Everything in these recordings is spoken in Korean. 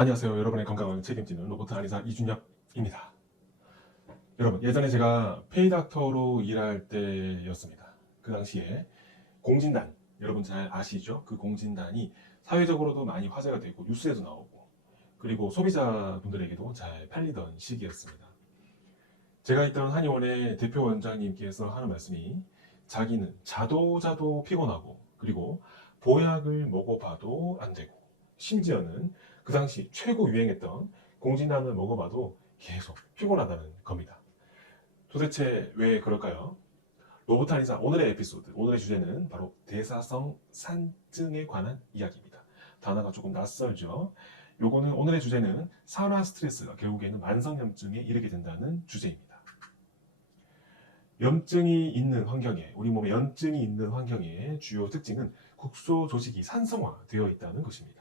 안녕하세요. 여러분의 건강을 책임지는 로봇 한의사 이준혁입니다. 여러분, 예전에 제가 페이닥터로 일할 때였습니다. 그 당시에 공진단, 여러분 잘 아시죠? 그 공진단이 사회적으로도 많이 화제가 되고 뉴스에도 나오고 그리고 소비자분들에게도 잘 팔리던 시기였습니다. 제가 있던 한의원의 대표 원장님께서 하는 말씀이 자기는 자도 피곤하고 그리고 보약을 먹어봐도 안 되고 심지어는 그 당시 최고 유행했던 공진단을 먹어봐도 계속 피곤하다는 겁니다. 도대체 왜 그럴까요? 로봇 한의사 오늘의 에피소드, 오늘의 주제는 바로 대사성 산증에 관한 이야기입니다. 단어가 조금 낯설죠? 요거는 오늘의 주제는 산화 스트레스가 결국에는 만성염증에 이르게 된다는 주제입니다. 염증이 있는 환경에, 우리 몸에 염증이 있는 환경의 주요 특징은 국소 조직이 산성화되어 있다는 것입니다.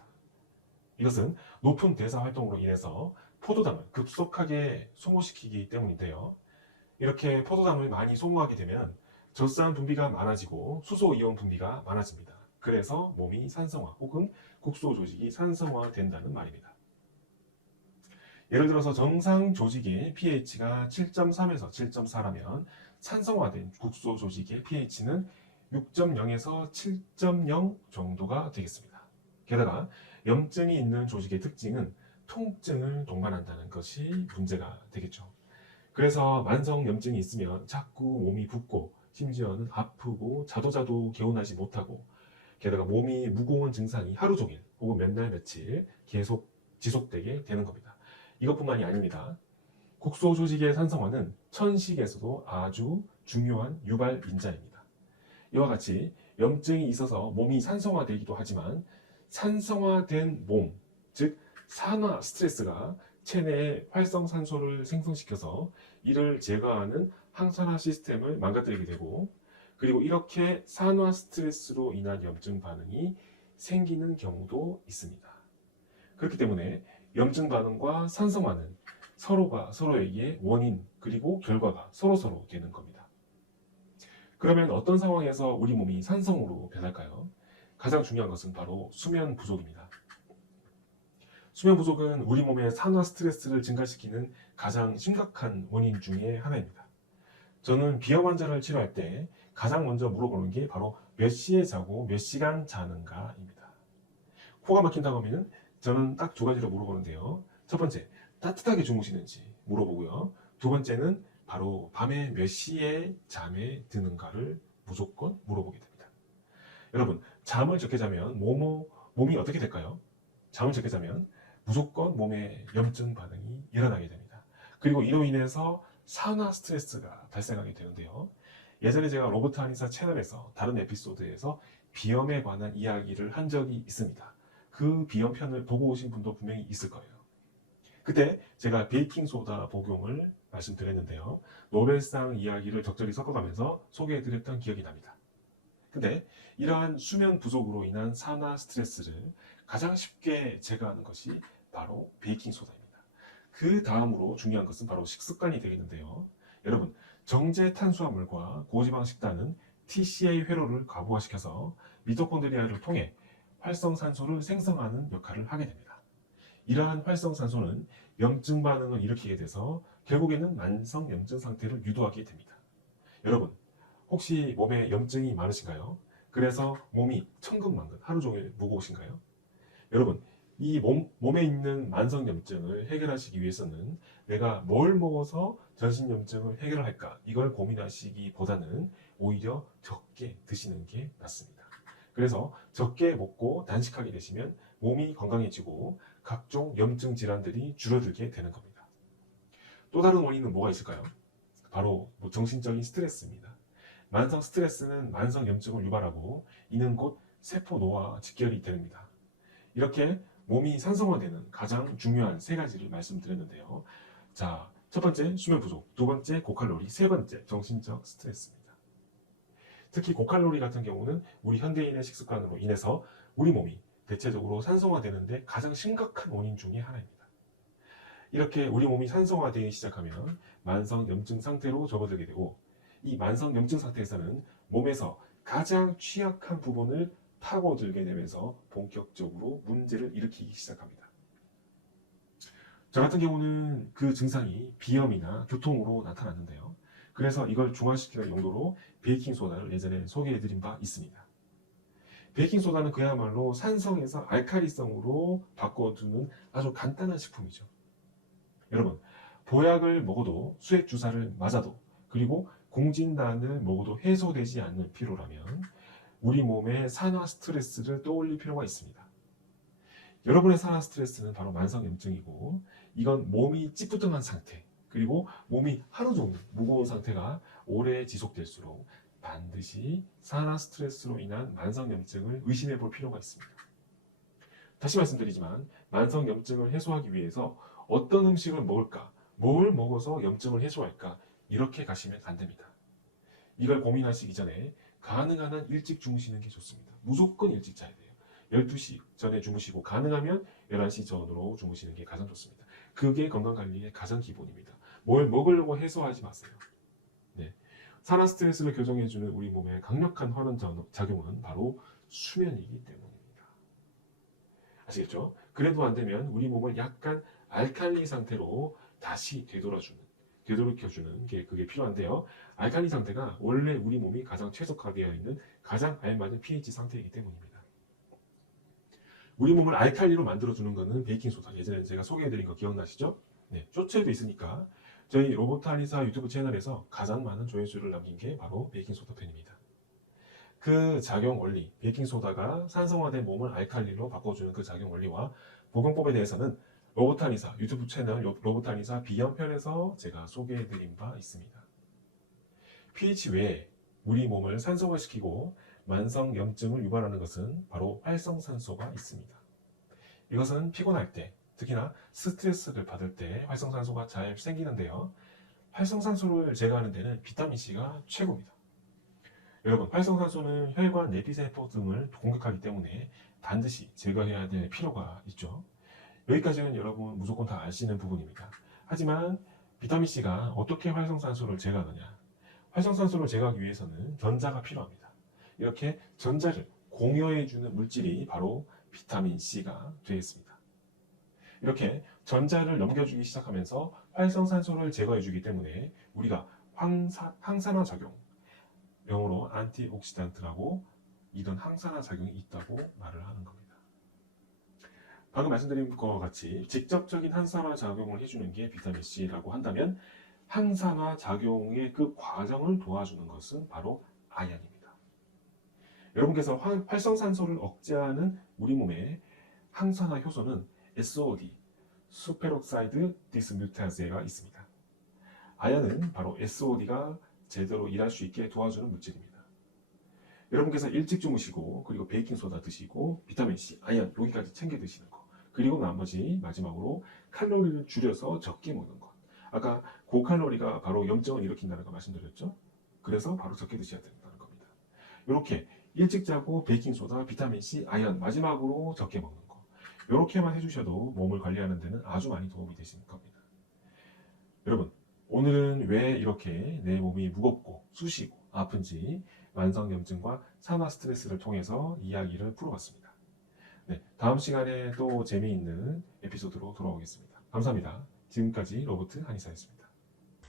이것은 높은 대사 활동으로 인해서 포도당을 급속하게 소모시키기 때문인데요. 이렇게 포도당을 많이 소모하게 되면 젖산 분비가 많아지고 수소 이온 분비가 많아집니다. 그래서 몸이 산성화 혹은 국소 조직이 산성화된다는 말입니다. 예를 들어서 정상 조직의 pH가 7.3에서 7.4라면 산성화된 국소 조직의 pH는 6.0에서 7.0 정도가 되겠습니다. 게다가 염증이 있는 조직의 특징은 통증을 동반한다는 것이 문제가 되겠죠. 그래서 만성 염증이 있으면 자꾸 몸이 붓고 심지어는 아프고 자도 개운하지 못하고 게다가 몸이 무거운 증상이 하루 종일 혹은 몇 날 며칠 계속 지속되게 되는 겁니다. 이것뿐만이 아닙니다. 국소 조직의 산성화는 천식에서도 아주 중요한 유발 인자입니다. 이와 같이 염증이 있어서 몸이 산성화되기도 하지만 산성화된 몸, 즉 산화 스트레스가 체내에 활성산소를 생성시켜서 이를 제거하는 항산화 시스템을 망가뜨리게 되고 그리고 이렇게 산화 스트레스로 인한 염증 반응이 생기는 경우도 있습니다. 그렇기 때문에 염증 반응과 산성화는 서로가 서로에게 원인 그리고 결과가 서로 되는 겁니다. 그러면 어떤 상황에서 우리 몸이 산성으로 변할까요? 가장 중요한 것은 바로 수면 부족입니다. 수면 부족은 우리 몸의 산화 스트레스를 증가시키는 가장 심각한 원인 중에 하나입니다. 저는 비염 환자를 치료할 때 가장 먼저 물어보는 게 바로 몇 시에 자고 몇 시간 자는가입니다. 코가 막힌다고 하면 저는 딱 두 가지로 물어보는데요. 첫 번째, 따뜻하게 주무시는지 물어보고요. 두 번째는 바로 밤에 몇 시에 잠에 드는가를 무조건 물어보게 됩니다. 여러분, 잠을 적게 자면 몸이 어떻게 될까요? 잠을 적게 자면 무조건 몸에 염증 반응이 일어나게 됩니다. 그리고 이로 인해서 산화 스트레스가 발생하게 되는데요. 예전에 제가 로봇 한의사 채널에서 다른 에피소드에서 비염에 관한 이야기를 한 적이 있습니다. 그 비염 편을 보고 오신 분도 분명히 있을 거예요. 그때 제가 베이킹소다 복용을 말씀드렸는데요. 노벨상 이야기를 적절히 섞어가면서 소개해드렸던 기억이 납니다. 근데 이러한 수면 부족으로 인한 산화 스트레스를 가장 쉽게 제거하는 것이 바로 베이킹소다입니다. 그 다음으로 중요한 것은 바로 식습관이 되겠는데요. 여러분, 정제 탄수화물과 고지방 식단은 TCA 회로를 과부하시켜서 미토콘드리아를 통해 활성산소를 생성하는 역할을 하게 됩니다. 이러한 활성산소는 염증 반응을 일으키게 돼서 결국에는 만성 염증 상태를 유도하게 됩니다. 여러분, 혹시 몸에 염증이 많으신가요? 그래서 몸이 천근만근 하루 종일 무거우신가요? 여러분, 이 몸에 있는 만성 염증을 해결하시기 위해서는 내가 뭘 먹어서 전신 염증을 해결할까? 이걸 고민하시기보다는 오히려 적게 드시는 게 낫습니다. 그래서 적게 먹고 단식하게 되시면 몸이 건강해지고 각종 염증 질환들이 줄어들게 되는 겁니다. 또 다른 원인은 뭐가 있을까요? 바로 정신적인 스트레스입니다. 만성 스트레스는 만성 염증을 유발하고 이는 곧 세포 노화와 직결이 됩니다. 이렇게 몸이 산성화되는 가장 중요한 세 가지를 말씀드렸는데요. 자, 첫 번째 수면 부족, 두 번째 고칼로리, 세 번째 정신적 스트레스입니다. 특히 고칼로리 같은 경우는 우리 현대인의 식습관으로 인해서 우리 몸이 대체적으로 산성화되는데 가장 심각한 원인 중에 하나입니다. 이렇게 우리 몸이 산성화되기 시작하면 만성 염증 상태로 접어들게 되고 이 만성 염증 상태에서는 몸에서 가장 취약한 부분을 파고들게 되면서 본격적으로 문제를 일으키기 시작합니다. 저 같은 경우는 그 증상이 비염이나 교통으로 나타났는데요. 그래서 이걸 중화시키는 용도로 베이킹소다를 예전에 소개해드린 바 있습니다. 베이킹소다는 그야말로 산성에서 알칼리성으로 바꿔주는 아주 간단한 식품이죠. 여러분, 보약을 먹어도 수액주사를 맞아도 그리고 공진단을 먹어도 해소되지 않는 피로라면 우리 몸의 산화 스트레스를 떠올릴 필요가 있습니다. 여러분의 산화 스트레스는 바로 만성염증이고 이건 몸이 찌뿌둥한 상태 그리고 몸이 하루 종일 무거운 상태가 오래 지속될수록 반드시 산화 스트레스로 인한 만성염증을 의심해 볼 필요가 있습니다. 다시 말씀드리지만 만성염증을 해소하기 위해서 어떤 음식을 먹을까, 뭘 먹어서 염증을 해소할까 이렇게 가시면 안 됩니다. 이걸 고민하시기 전에 가능한 한 일찍 주무시는 게 좋습니다. 무조건 일찍 자야 돼요. 12시 전에 주무시고 가능하면 11시 전으로 주무시는 게 가장 좋습니다. 그게 건강관리의 가장 기본입니다. 뭘 먹으려고 해소하지 마세요. 네. 산화 스트레스를 교정해주는 우리 몸의 강력한 환원 작용은 바로 수면이기 때문입니다. 아시겠죠? 그래도 안 되면 우리 몸을 약간 알칼리 상태로 다시 되돌이켜주는 게 그게 필요한데요. 알칼리 상태가 원래 우리 몸이 가장 최적화되어 있는 가장 알맞은 pH 상태이기 때문입니다. 우리 몸을 알칼리로 만들어주는 것은 베이킹소다. 예전에 제가 소개해드린 거 기억나시죠? 네, 쇼츠에도 있으니까 저희 로보타리사 유튜브 채널에서 가장 많은 조회수를 남긴 게 바로 베이킹소다 편입니다. 그 작용 원리, 베이킹소다가 산성화된 몸을 알칼리로 바꿔주는 그 작용 원리와 복용법에 대해서는 로보타리사 유튜브 채널 로보타리사 비염편에서 제가 소개해드린 바 있습니다. pH 외에 우리 몸을 산성화시키고 만성염증을 유발하는 것은 바로 활성산소가 있습니다. 이것은 피곤할 때, 특히나 스트레스를 받을 때 활성산소가 잘 생기는데요. 활성산소를 제거하는 데는 비타민C가 최고입니다. 여러분, 활성산소는 혈관, 내피세포 등을 공격하기 때문에 반드시 제거해야 될 필요가 있죠. 여기까지는 여러분 무조건 다 아시는 부분입니다. 하지만 비타민C가 어떻게 활성산소를 제거하느냐? 활성산소를 제거하기 위해서는 전자가 필요합니다. 이렇게 전자를 공유해주는 물질이 바로 비타민C가 되겠습니다. 이렇게 전자를 넘겨주기 시작하면서 활성산소를 제거해주기 때문에 우리가 항산화 작용, 영어로 안티옥시단트라고 이런 항산화 작용이 있다고 말을 하는 겁니다. 방금 말씀드린 것과 같이 직접적인 항산화 작용을 해주는 게 비타민C라고 한다면 항산화 작용의 그 과정을 도와주는 것은 바로 아연입니다. 여러분께서 활성산소를 억제하는 우리 몸의 항산화 효소는 SOD, 수페록사이드 디스뮤타제가 있습니다. 아연은 바로 SOD가 제대로 일할 수 있게 도와주는 물질입니다. 여러분께서 일찍 주무시고 그리고 베이킹소다 드시고 비타민C, 아연 여기까지 챙겨 드시는 거 그리고 나머지 마지막으로 칼로리를 줄여서 적게 먹는 것. 아까 고칼로리가 바로 염증을 일으킨다는 거 말씀드렸죠? 그래서 바로 적게 드셔야 된다는 겁니다. 이렇게 일찍 자고 베이킹소다, 비타민C, 아연 마지막으로 적게 먹는 거. 이렇게만 해주셔도 몸을 관리하는 데는 아주 많이 도움이 되실 겁니다. 여러분, 오늘은 왜 이렇게 내 몸이 무겁고 쑤시고 아픈지 만성염증과 산화 스트레스를 통해서 이야기를 풀어봤습니다. 네, 다음 시간에 또 재미있는 에피소드로 돌아오겠습니다. 감사합니다. 지금까지 로보트 한의사였습니다.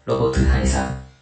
로보트 한의사